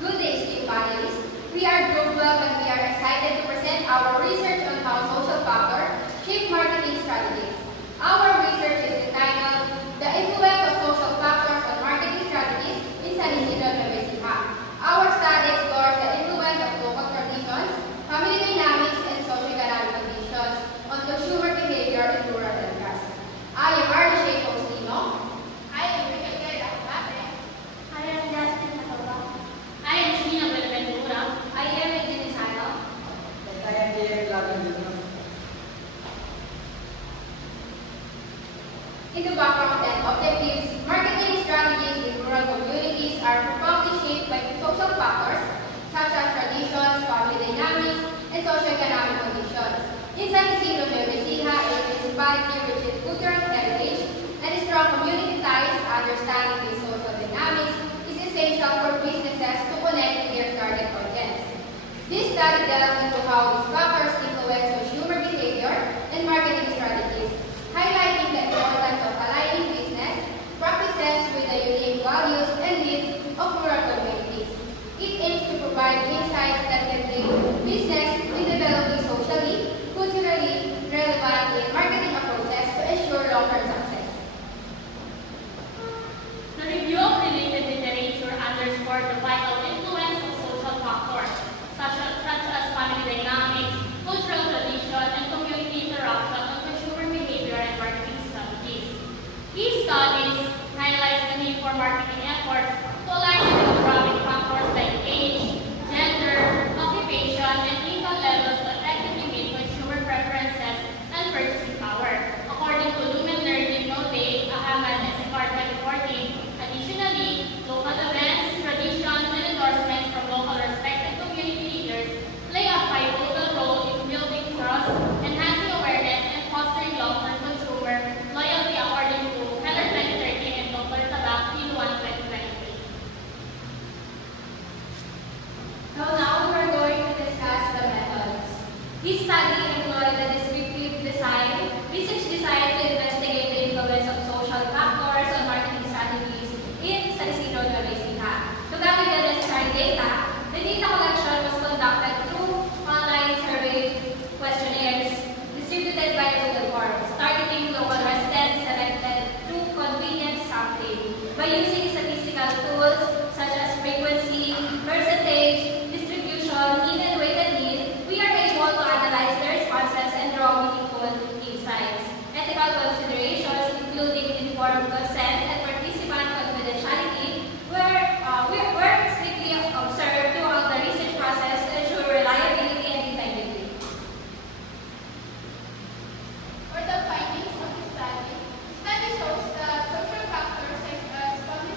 Good day, esteemed panelists. We are Group 12 and we are excited to present our research on how social factors shape marketing strategies. Our research is entitled The Influence of Social Factors on Marketing Strategies in San Isidro Nueva Ecija. Our study explores the influence of local traditions, family dynamics, and socioeconomic conditions on consumer behavior in rural areas. I am Arlie Shea Faustino. I am Miguel Abate. I am Jasmine Natova. I am Gina Buenaventura. I am Edith Sano. And I am Pierre Lagan. In the background and objectives, marketing strategies in rural communities are profoundly shaped by social factors such as traditions, family dynamics, and socioeconomic conditions. In San Isidro Nueva Ecija, a municipality rich in cultural heritage and strong community ties, understanding these social dynamics is essential for businesses to connect with their target audience. This study delves into how these factors influence consumer behavior and marketing strategies, highlighting the importance of aligning business practices with the unique values and needs of rural communities. It aims to provide insights that can link business in developing socially, culturally relevant and marketing approaches to ensure long-term success. The review of related literature underscored the vital influence of social factors, such as family dynamics, cultural tradition, and community interaction on consumer behavior and marketing strategies. These studies highlight the need for marketing efforts to align with demographic factors like age, gender, occupation, and income levels to effectively meet consumer preferences and purchasing power. According to Lumen Learning Note, Ahmad and Sekar 2014, additionally, local events, traditions, and endorsements from local respected community leaders play a pivotal role in building trust, enhancing awareness, and fostering long-term consumer loyalty according to Heller 2013 and Dr. Tabak P1 2023. So now we're going to discuss the methods. This study employed the descriptive design, research designed to investigate the influence of social factors on marketing strategies in San Isidro Nueva Ecija. To gather the necessary data, the data collection was conducted through online survey questionnaires distributed by Google Forms, targeting local residents selected through convenient sampling. By using statistical tools such as frequency, percentage, distribution, even weighted mean, we are able to analyze the responses and draw meaningful insights. Ethical considerations, including informed consent and participant confidentiality, were strictly observed throughout the research process to ensure reliability and integrity. For the findings of the study shows that social factors such as family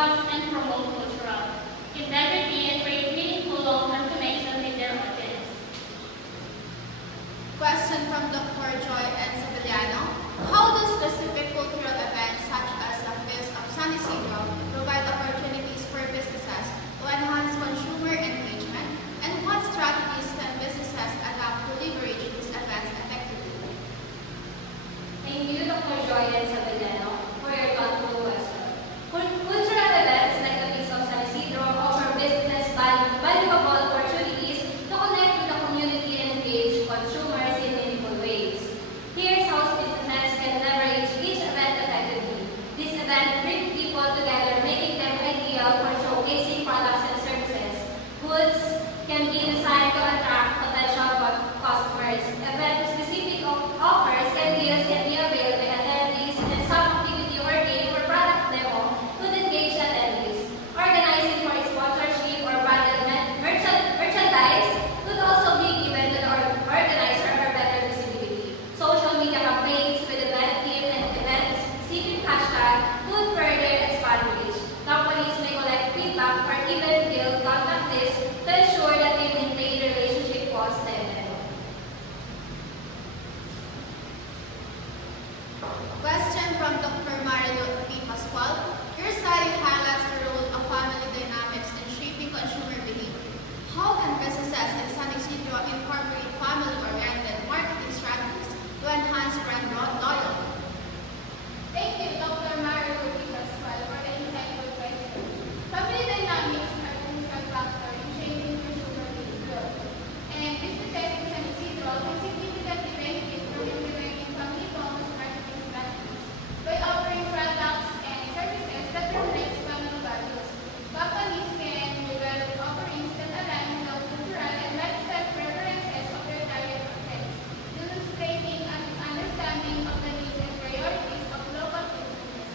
trust, and promote cultural integrity and create meaningful long-term connections with their audience. Question from Dr. Joy and Sevillano. How do specific cultural events such as the Feast of San Isidro provide opportunities for businesses to enhance consumer engagement? And what strategies can businesses adopt to leverage these events effectively? Thank you, Dr. Joy and Sabellano, for your thoughtful question. Cultural events like the Feast of San Isidro offer business valuable opportunities to connect with the community and engage consumers in meaningful ways. Here's how businesses can leverage each event effectively. This event brings people together, making them ideal for showcasing products and services. Goods can be designed to attract potential customers. Event-specific offers and deals can be availed by attendees, and some activity or game or product demo could engage attendees. Organizing for sponsorship or branded merchandise could also be given to the organizer for better visibility. Social media campaigns with event team and event-specific hashtag could further expand reach. Companies may collect feedback or even build contact lists to ensure that they maintain relationship post-event. Question from Dr. Marilu P. Pascual. Your study highlights the role of family dynamics in shaping consumer behavior. How can businesses in San Isidro incorporate family-oriented marketing strategies to enhance brand loyalty? Thank you, Dr. Marilu P. Pascual, for the insightful question. Family dynamics are a crucial factor in shaping consumer behavior, and businesses in San Isidro can significantly benefit from implementing family-focused marketing strategies by offering products and services that reflect family values. Companies can develop offerings that align with the cultural and lifestyle preferences of their target audience, demonstrating an understanding of the needs and priorities of local communities,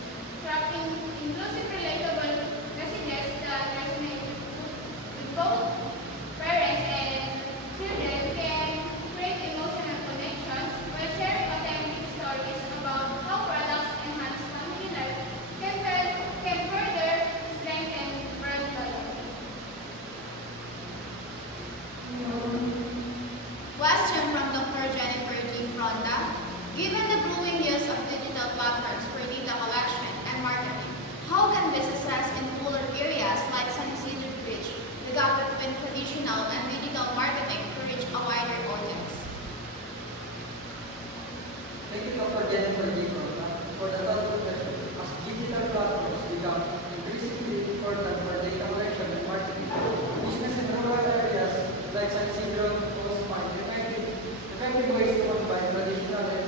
crafting inclusive, relatable messages that resonate with both parents and children can create emotional connections while sharing authentic stories about how products enhance family life can further strengthen brand loyalty. Question from Dr. Jennifer G. Fronda. Given the growing use of digital platforms for data collection and marketing, how can businesses in rural areas like San Isidro bridge the gap between traditional and digital marketing to reach a wider audience? Thank you, Dr. Jennifer G. for the thoughtful question. As digital platforms become increasingly important for data collection and marketing, business in rural areas like San Isidro also find effective ways to combine traditional and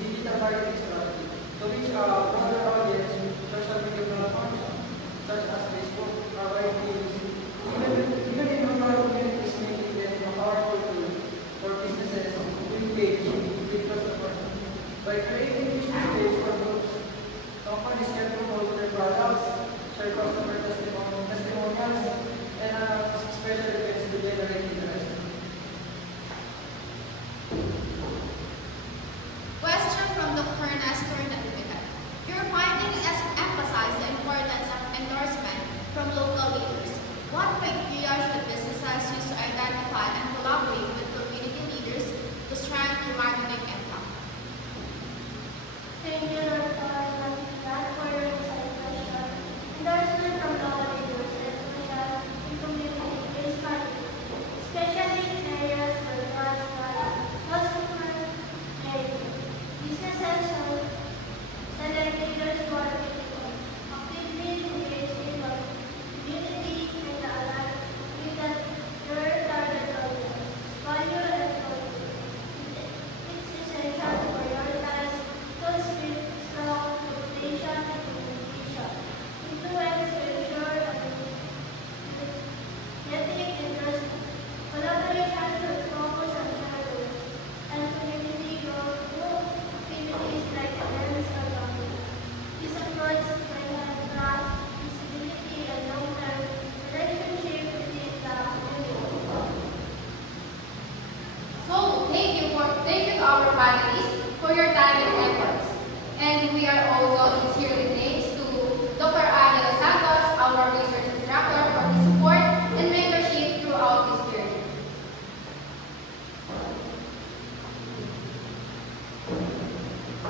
digital marketing strategy to reach a broader audience with social media platforms such as Facebook are widely used, even in rural communities, making them a powerful tool for businesses to engage with customers. By creating business pages for groups, companies can promote their products, share customer testimonials, and special events to generate interest. Question from Dr. Nestor Natividad. Your findings emphasize the importance of endorsement from local leaders. What criteria should businesses use to identify and collaborate with community leaders to strengthen marketing impact? Thank you, Dr. Natividad, for your insightful question. Endorsement from local leaders is crucial in community-based marketing, especially in areas where trust and customer area. Businesses should select leaders who are critical, actively engage in the community and align with their target audience, value and culture. It's essential to prioritize those with strong reputation and communication, influence to ensure getting interest, collaboration should focus on shared goals, and community growth through activities like events or conferences. This approach strengthens trust, visibility, and long-term relationship within the community. So, thank you to our panelists for your time and efforts. And we are also sincerely thanks to Dr. Angela Santos, our research